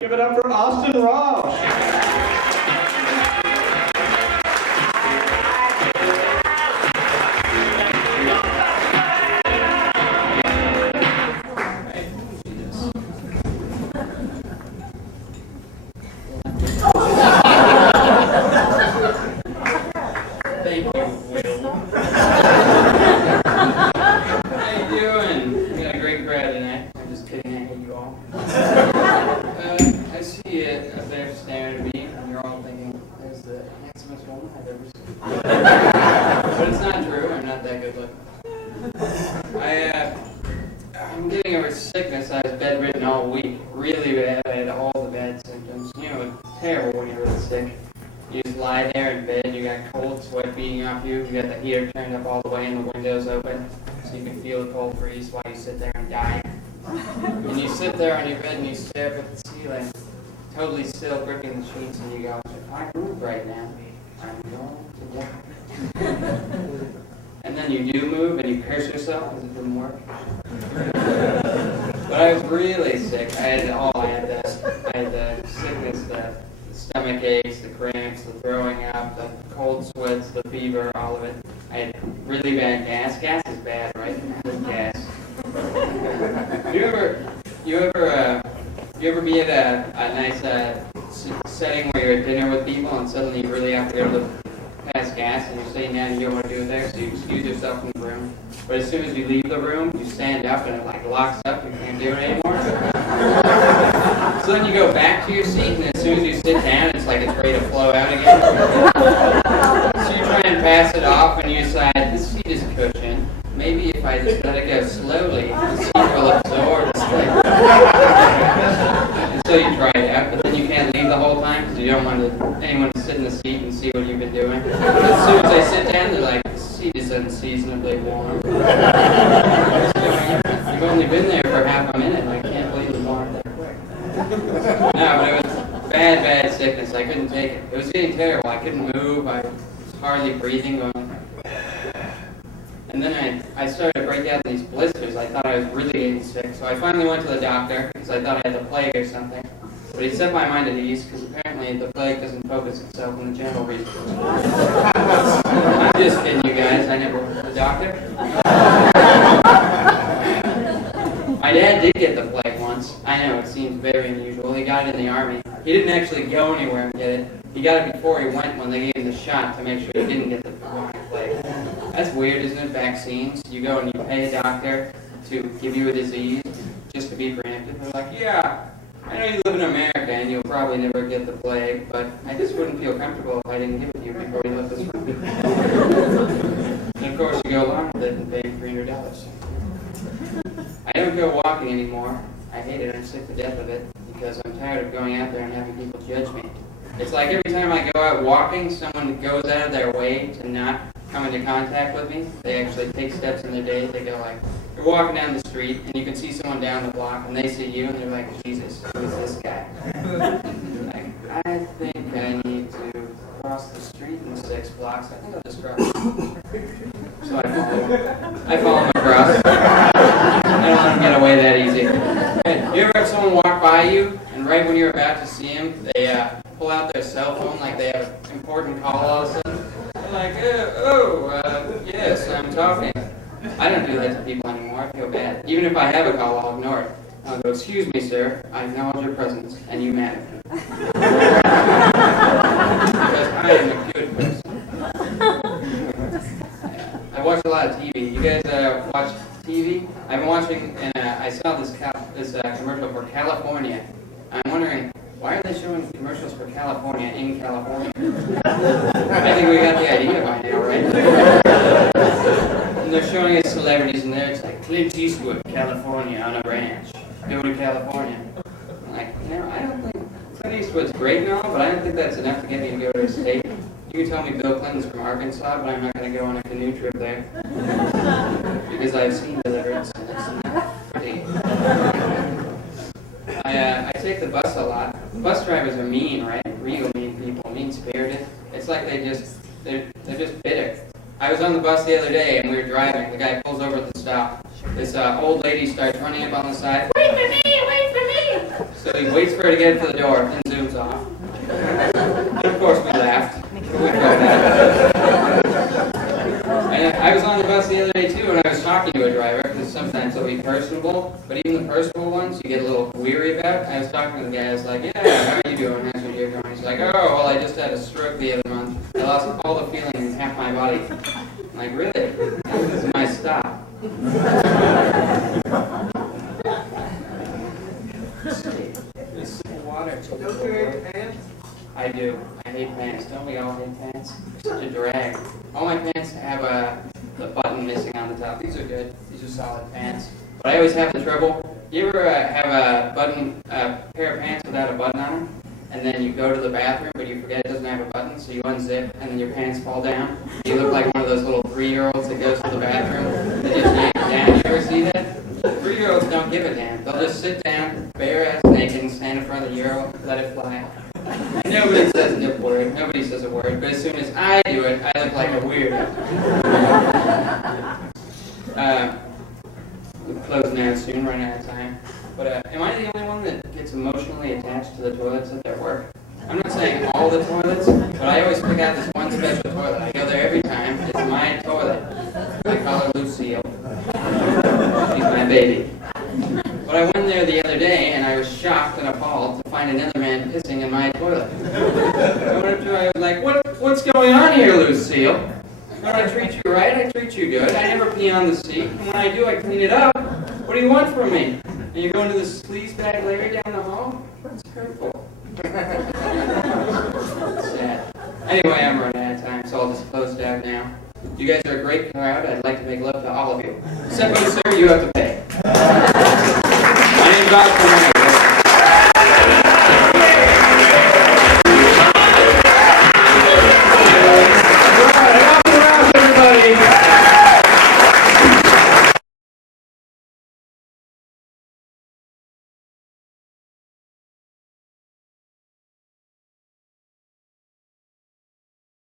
Give it up for Austin Rausch. Thank you, Will. How you doing? You got a great crowd tonight. I'm just kidding, I hate you all. I see it up there staring at me, and you're all thinking, there's the handsomest woman I've ever seen. But it's not true, I'm not that good looking. I'm getting over sickness. I was bedridden all week. Really bad. I had all the bad symptoms. You know, it's terrible when you're really sick. You just lie there in bed, you got cold sweat beating off you, you got the heater turned up all the way and the windows open, so you can feel the cold breeze while you sit there and die. And you sit there on your bed and you stare up at the ceiling, totally still gripping the sheets, and you go, if I move right now, I'm going to die. And then you do move and you curse yourself because it didn't work. But I was really sick. I had the sickness, the stomach aches, the cramps, the throwing up, the cold sweats, the fever, all of it. I had really bad gas. Gas is bad, right? Gas. You ever be at a nice setting where you're at dinner with people and suddenly you really have to go to the pass gas and you're sitting down and you don't want to do it there, so you excuse yourself from the room. But as soon as you leave the room, you stand up and it like locks up, you can't do it anymore. So then you go back to your seat, and as soon as you sit down, it's like it's ready to flow out again. So you try and pass it off, and you decide, this seat is cushioned. Maybe if I just let it go slowly, the seat will absorb. And so you try it out, but then you can't leave the whole time because you don't want anyone to sit in the seat and see what you've been doing. As soon as they sit down, they're like, the seat is unseasonably warm. You've only been there for half a minute, and I can't believe it's warm that quick. No, but it was bad sickness. I couldn't take it. It was getting terrible. I couldn't move. I was hardly breathing, going. And then I started to break out these blisters. I thought I was really getting sick. So I finally went to the doctor because I thought I had the plague or something. But he set my mind at ease because apparently the plague doesn't focus itself on the general region. I'm just kidding, you guys. I never went to the doctor. My dad did get the plague once. I know, it seems very unusual. He got it in the Army. He didn't actually go anywhere and get it. He got it before he went when they gave him the shot to make sure he didn't get the plague. That's weird, isn't it? Vaccines. You go and you pay a doctor to give you a disease just to be preemptive. They're like, yeah, I know you live in America and you'll probably never get the plague, but I just wouldn't feel comfortable if I didn't give it to you before you left this room. And of course you go along with it and pay $300. I don't go walking anymore. I hate it. I'm sick to death of it because I'm tired of going out there and having people judge me. It's like every time I go out walking, someone goes out of their way to not come into contact with me. They actually take steps in their day. They go like, you're walking down the street and you can see someone down the block and they see you and they're like, Jesus, who is this guy? Like, I think I need to cross the street in 6 blocks. I think I'll just cross. So I follow him across. I don't let him get away that easy. You ever have someone walk by you and right when you're about to see him, they pull out their cell phone like they have an important call all of a sudden? They're like, yes, I'm talking. I don't do that to people anymore. I feel bad. Even if I have a call, I'll ignore it. I'll go, excuse me, sir. I acknowledge your presence, and you matter. Because I am a good person. I watch a lot of TV. You guys watch TV? I've been watching, and I saw this commercial for California. I'm wondering, why are they showing commercials for California in California? I think we got the idea by now, right? And they're showing us celebrities in there. It's like Clint Eastwood, California, on a ranch. Go to California. I'm like, I don't think Clint Eastwood's great and all, but I don't think that's enough to get me to go to a state. You can tell me Bill Clinton's from Arkansas, but I'm not going to go on a canoe trip there. Because I've seen Deliverance, and it's not pretty. I take the bus a lot. Bus drivers are mean, right? Real mean people, mean-spirited. It's like they're just bitter. I was on the bus the other day, and we were driving. The guy pulls over at the stop. This old lady starts running up on the side. Wait for me! Wait for me! So he waits for her to get to the door, then zooms off. And of course we laughed. And I was on the bus the other day too, and I was talking to a driver, because sometimes they'll be personable, but even the personable ones you get a little weary about. I was talking to the guy, I was like, yeah, how are you doing? How's your year going? He's like, oh, well, I just had a stroke the other month. I lost all the feeling in half my body. I'm like, really? This is my stop. There's water. Don't you hate pants? I do. I hate pants. Don't we all hate pants? They're such a drag. All my pants have the button missing on the top. These are good. These are solid pants. But I always have the trouble. You ever have a pair of pants without a button on them? And then you go to the bathroom, but you forget it doesn't have a button, so you unzip, and then your pants fall down. You look like one of those little 3-year-olds that goes to the bathroom and just yank it down. You ever see that? 3-year-olds don't give a damn. They'll just sit down, bare ass naked, and stand in front of the Euro, let it fly. Nobody says a word. Nobody says a word. But as soon as I do it, I look like a weirdo. We're closing out soon, running out of time. But am I the only one that gets emotionally attached to the toilets at their work? I'm not saying all the toilets, but I always pick out this one special toilet. I go there every time. It's my toilet. I call her Lucille. She's my baby. But I went there the other day, and I was shocked and appalled to find another man pissing in my toilet. I went up to her, I was like, what's going on here, Lucille? Don't I treat you right? I treat you good. I never pee on the seat. And when I do, I clean it up. What do you want from me? And you're going to the sleazebag Larry down the hall? That's hurtful. Sad. Anyway, I'm running out of time, so I'll just close it out now. You guys are a great crowd. I'd like to make love to all of you. Except, sir, you have to pay. My name's Austin Rausch.